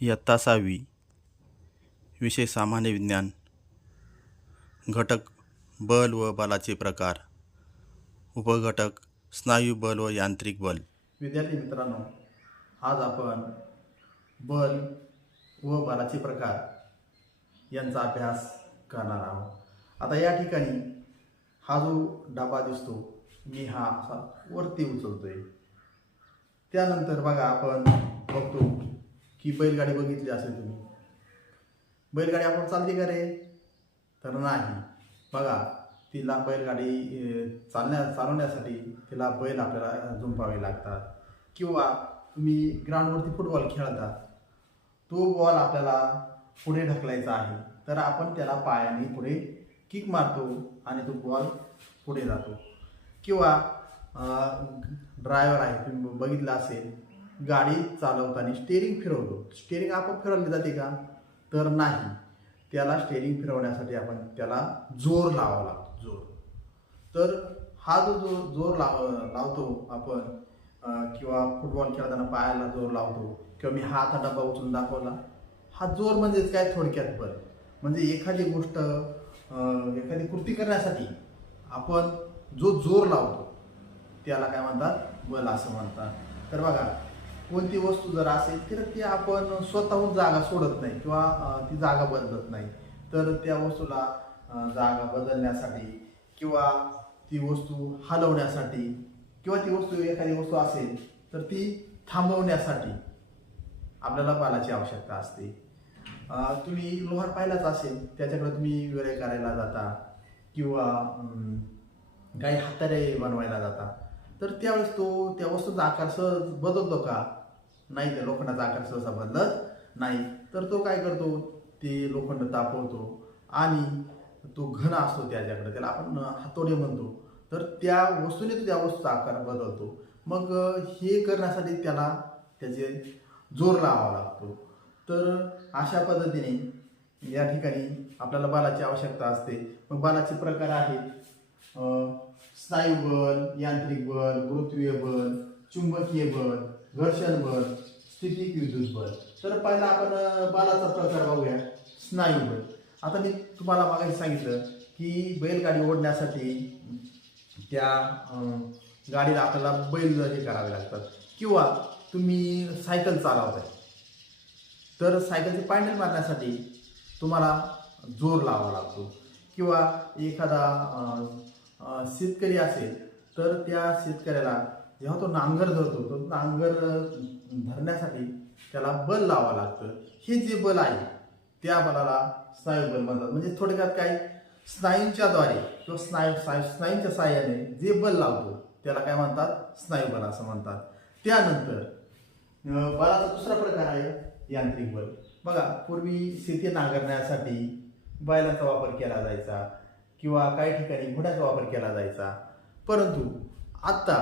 इयत्ता 6वी विषय सामान्य विज्ञान घटक बल व बलाचे प्रकार उपघटक स्नायू बल व यांत्रिक बल। विद्यार्थी मित्रांनो, आज आपण बल व बलाचे प्रकार यांचा अभ्यास करणार आहोत। आता या ठिकाणी हा जो डबा दिसतो मी हा असा वरती उचलतोय। त्यानंतर बघा आपण बघतो की बैलगाडी बघितली असेल तुम्ही। बैलगाडी आपण चालते का रे? तर नाही। बघा तिला बैलगाडी चालवण्यासाठी तिला बैल आपल्याला जुंपावे लागतात। किंवा तुम्ही ग्राउंडवरती फुटबॉल खेळता, तो बॉल आपल्याला पुढे ढकलायचा आहे तर आपण त्याला पायाने पुढे किक मारतो आणि तो बॉल पुढे जातो। किंवा ड्रायव्हर आहे, तुम्ही बघितलं असेल, गाडी चालवताना स्टेअरिंग फिरवतो। स्टेअरिंग आपण फिरवली जाते का? तर नाही। त्याला स्टेअरिंग फिरवण्यासाठी आपण त्याला जोर लावावा लागतो, जोर। तर हा जो जोर लावतो आपण, किंवा फुटबॉल खेळताना पायाला जोर लावतो, किंवा मी हा आता डबा उचलून दाखवला, हा जोर म्हणजेच काय? थोडक्यात बल। म्हणजे एखादी गोष्ट एखादी कृती करण्यासाठी आपण जो जोर लावतो त्याला काय म्हणतात? बल असं म्हणतात। तर बघा, कोणती वस्तू जर असेल तर ती आपण स्वतःहून जागा सोडत नाही किंवा ती जागा बदलत नाही, तर त्या वस्तूला जागा बदलण्यासाठी किंवा ती वस्तू हलवण्यासाठी किंवा ती वस्तू एखादी वस्तू असेल तर ती थांबवण्यासाठी आपल्याला बलाची आवश्यकता असते। तुम्ही लोहार पाहिलाच असेल, त्याच्याकडे तुम्ही वेळे करायला जाता किंवा काही हातारे बनवायला जाता, तर त्यावेळेस तो त्या वस्तूचा आकार सहज बदलतो का? नाही, त्या लोखंडाचा आकार सहसा बदलत नाही। तर तो काय करतो? ते लोखंड तापवतो आणि तो घन असतो त्याच्याकडे, त्याला आपण हातोडे म्हणतो, तर त्या वस्तूने तो त्या वस्तूचा आकार बदलतो। मग हे करण्यासाठी त्याला त्याचे जोर लावावा लागतो। तर अशा पद्धतीने या ठिकाणी आपल्याला बलाची आवश्यकता असते। मग बलाचे प्रकार आहेत स्नायू बल, यांत्रिक बल, गुरुत्वीय बल, चुंबकीय बल, घर्षण बल, स्थितिक विद्युत बल। तर पहिला आपण बलाचा प्रकार बघूया, स्नायू बल। आता मी तुम्हाला मागे सांगितलं की बैलगाडी ओढण्यासाठी त्या गाडीला आपल्याला बैल हे करावे लागतात। किंवा तुम्ही सायकल चालवताय तर सायकलचे पॅडल मारण्यासाठी तुम्हाला जोर लावावा लागतो। किंवा एखादा शेतकरी असेल तर त्या शेतकऱ्याला जेव्हा तो नांगर धरतो, तो नांगर धरण्यासाठी त्याला बल लावावं लागतं। हे जे बल आहे त्या बलाला स्नायू बल म्हणतात। म्हणजे थोडक्यात काय, स्नायूंच्या द्वारे किंवा स्नायूंच्या साहाय्याने जे बल लावतो त्याला काय म्हणतात? स्नायू बल असं म्हणतात। त्यानंतर बलाचा दुसरा प्रकार आहे यांत्रिक बल। बघा, पूर्वी शेती नांगरण्यासाठी बैलाचा वापर केला जायचा किंवा काही ठिकाणी घोड्याचा वापर केला जायचा, परंतु आता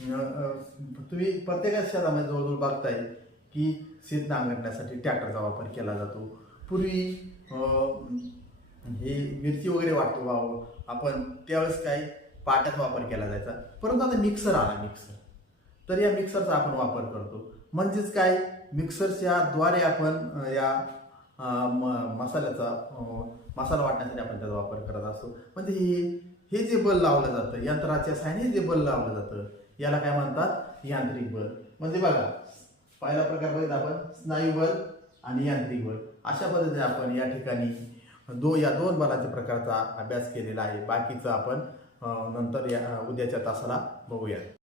तुम्ही प्रत्येकाच्या शेतामध्ये जवळजवळ बघताय की शेत नांगरण्यासाठी ट्रॅक्टरचा वापर केला जातो। पूर्वी हे मिरची वगैरे वाटतो आपण, त्यावेळेस काय पाट्याचा वापर केला जायचा, परंतु आता मिक्सर आला, मिक्सर। तर या मिक्सरचा आपण वापर करतो। म्हणजेच काय, मिक्सरच्या द्वारे आपण या मसाला वाटण्यासाठी आपण त्याचा वापर करत असतो। म्हणजे हे जे बल लावलं जातं, यंत्राच्या सहाय्याने जे बल लावलं जातं याला काय म्हणतात? यांत्रिक बल। म्हणजे बघा, पहिला प्रकार बघितला आपण स्नायू बल आणि यांत्रिक बल। अशा पद्धतीने आपण या ठिकाणी या दोन बलाच्या प्रकारचा अभ्यास केलेला आहे। बाकीचं आपण नंतर उद्याच्या तासाला बघूया।